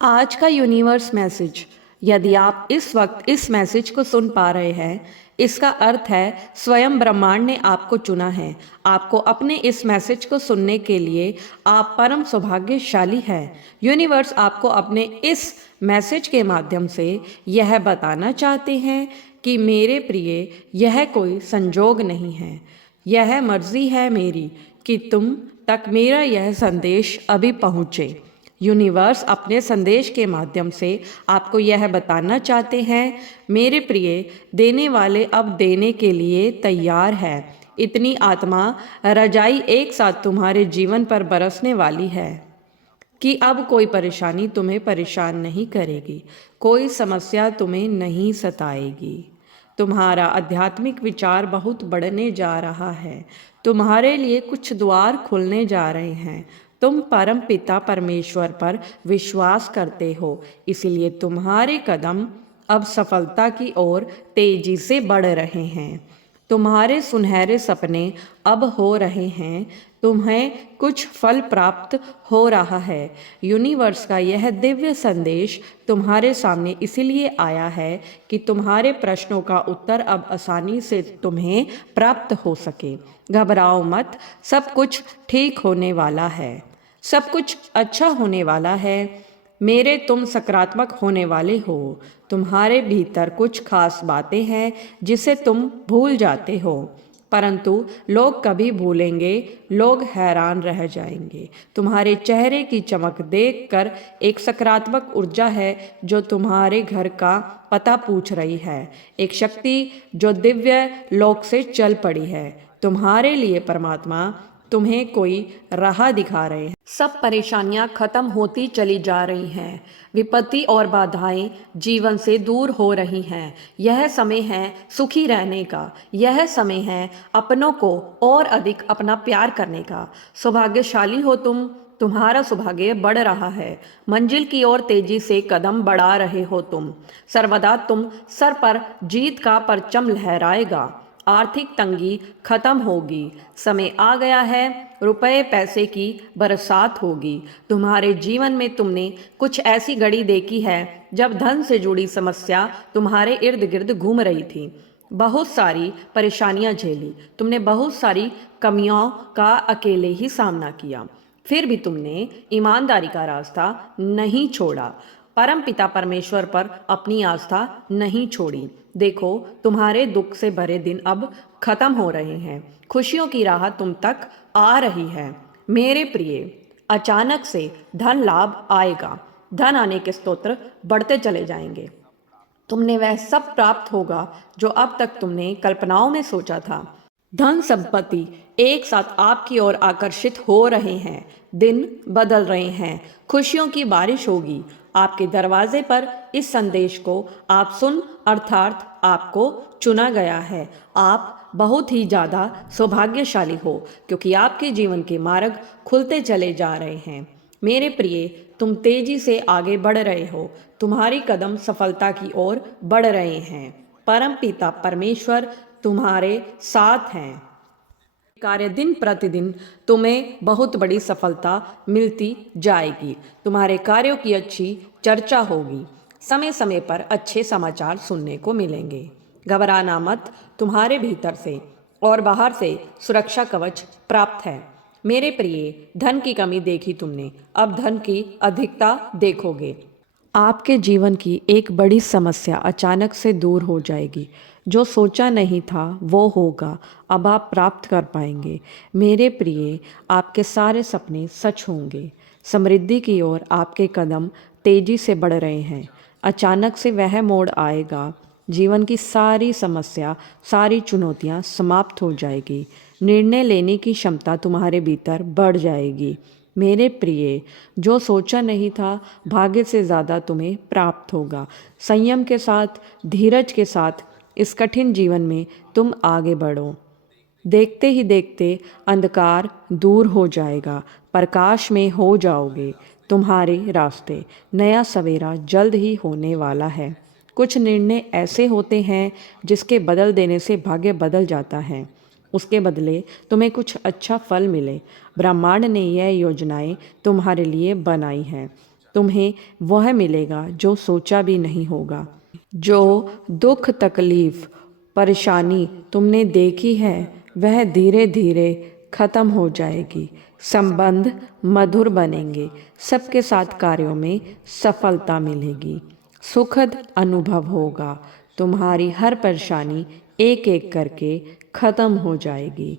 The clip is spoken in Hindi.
आज का यूनिवर्स मैसेज, यदि आप इस वक्त इस मैसेज को सुन पा रहे हैं, इसका अर्थ है स्वयं ब्रह्मांड ने आपको चुना है। आपको अपने इस मैसेज को सुनने के लिए आप परम सौभाग्यशाली हैं। यूनिवर्स आपको अपने इस मैसेज के माध्यम से यह बताना चाहते हैं कि मेरे प्रिय, यह कोई संजोग नहीं है, यह मर्जी है मेरी कि तुम तक मेरा यह संदेश अभी पहुँचे। यूनिवर्स अपने संदेश के माध्यम से आपको यह बताना चाहते हैं, मेरे प्रिय, देने वाले अब देने के लिए तैयार है। इतनी आत्मा रजाई एक साथ तुम्हारे जीवन पर बरसने वाली है कि अब कोई परेशानी तुम्हें परेशान नहीं करेगी, कोई समस्या तुम्हें नहीं सताएगी। तुम्हारा आध्यात्मिक विचार बहुत बढ़ने जा रहा है। तुम्हारे लिए कुछ द्वार खुलने जा रहे हैं। तुम परम पिता परमेश्वर पर विश्वास करते हो, इसलिए तुम्हारे कदम अब सफलता की ओर तेजी से बढ़ रहे हैं। तुम्हारे सुनहरे सपने अब हो रहे हैं। तुम्हें कुछ फल प्राप्त हो रहा है। यूनिवर्स का यह दिव्य संदेश तुम्हारे सामने इसीलिए आया है कि तुम्हारे प्रश्नों का उत्तर अब आसानी से तुम्हें प्राप्त हो सके। घबराओ मत, सब कुछ ठीक होने वाला है, सब कुछ अच्छा होने वाला है। मेरे तुम सकारात्मक होने वाले हो। तुम्हारे भीतर कुछ खास बातें हैं जिसे तुम भूल जाते हो, परंतु लोग कभी भूलेंगे, लोग हैरान रह जाएंगे। तुम्हारे चेहरे की चमक देखकर एक सकारात्मक ऊर्जा है जो तुम्हारे घर का पता पूछ रही है, एक शक्ति जो दिव्य लोक से चल पड़ी है। तुम्हारे लिए परमात्मा तुम्हें कोई राह दिखा रहे हैं। सब परेशानियां खत्म होती चली जा रही हैं। विपत्ति और बाधाएं जीवन से दूर हो रही हैं। यह समय है सुखी रहने का। यह समय है अपनों को और अधिक अपना प्यार करने का। सौभाग्यशाली हो तुम। तुम्हारा सौभाग्य बढ़ रहा है। मंजिल की ओर तेजी से कदम बढ़ा रहे हो तुम। सर्वदा तुम सर पर जीत का परचम लहराएगा। आर्थिक तंगी खत्म होगी। समय आ गया है, रुपए पैसे की बरसात होगी। तुम्हारे जीवन में तुमने कुछ ऐसी घड़ी देखी है जब धन से जुड़ी समस्या तुम्हारे इर्द गिर्द घूम रही थी। बहुत सारी परेशानियां झेली, तुमने बहुत सारी कमियों का अकेले ही सामना किया, फिर भी तुमने ईमानदारी का रास्ता नहीं छोड़ा। परम पिता परमेश्वर पर अपनी आस्था नहीं छोड़ी। देखो, तुम्हारे दुख से भरे दिन अब खत्म हो रहे हैं। खुशियों की राह तुम तक आ रही है। मेरे प्रिय, अचानक से धन लाभ आएगा। धन आने के स्तोत्र बढ़ते चले जाएंगे। तुमने वह सब प्राप्त होगा जो अब तक तुमने कल्पनाओं में सोचा था। धन संपत्ति एक साथ आपकी ओर आकर्षित हो रहे हैं। दिन बदल रहे हैं। खुशियों की बारिश होगी आपके दरवाजे पर। इस संदेश को आप सुन, अर्थात आपको चुना गया है। आप बहुत ही ज़्यादा सौभाग्यशाली हो, क्योंकि आपके जीवन के मार्ग खुलते चले जा रहे हैं। मेरे प्रिय, तुम तेजी से आगे बढ़ रहे हो। तुम्हारी कदम सफलता की ओर बढ़ रहे हैं। परम पिता परमेश्वर तुम्हारे साथ हैं। कार्य दिन प्रतिदिन तुम्हें बहुत बड़ी सफलता मिलती जाएगी। तुम्हारे कार्यों की अच्छी चर्चा होगी। समय समय पर अच्छे समाचार सुनने को मिलेंगे। घबराना मत, तुम्हारे भीतर से और बाहर से सुरक्षा कवच प्राप्त है। मेरे प्रिय, धन की कमी देखी तुमने, अब धन की अधिकता देखोगे। आपके जीवन की एक बड़ी समस्या अचानक से दूर हो जाएगी। जो सोचा नहीं था वो होगा, अब आप प्राप्त कर पाएंगे। मेरे प्रिय, आपके सारे सपने सच होंगे। समृद्धि की ओर आपके कदम तेजी से बढ़ रहे हैं। अचानक से वह मोड़ आएगा, जीवन की सारी समस्या, सारी चुनौतियां समाप्त हो जाएगी। निर्णय लेने की क्षमता तुम्हारे भीतर बढ़ जाएगी। मेरे प्रिय, जो सोचा नहीं था भाग्य से ज़्यादा तुम्हें प्राप्त होगा। संयम के साथ, धीरज के साथ इस कठिन जीवन में तुम आगे बढ़ो। देखते ही देखते अंधकार दूर हो जाएगा, प्रकाश में हो जाओगे। तुम्हारे रास्ते नया सवेरा जल्द ही होने वाला है। कुछ निर्णय ऐसे होते हैं जिसके बदल देने से भाग्य बदल जाता है। उसके बदले तुम्हें कुछ अच्छा फल मिले। ब्रह्मांड ने यह योजनाएं तुम्हारे लिए बनाई हैं। तुम्हें वह मिलेगा जो सोचा भी नहीं होगा। जो दुख तकलीफ परेशानी तुमने देखी है वह धीरे धीरे खत्म हो जाएगी। संबंध मधुर बनेंगे। सबके साथ कार्यों में सफलता मिलेगी। सुखद अनुभव होगा। तुम्हारी हर परेशानी एक एक करके खत्म हो जाएगी।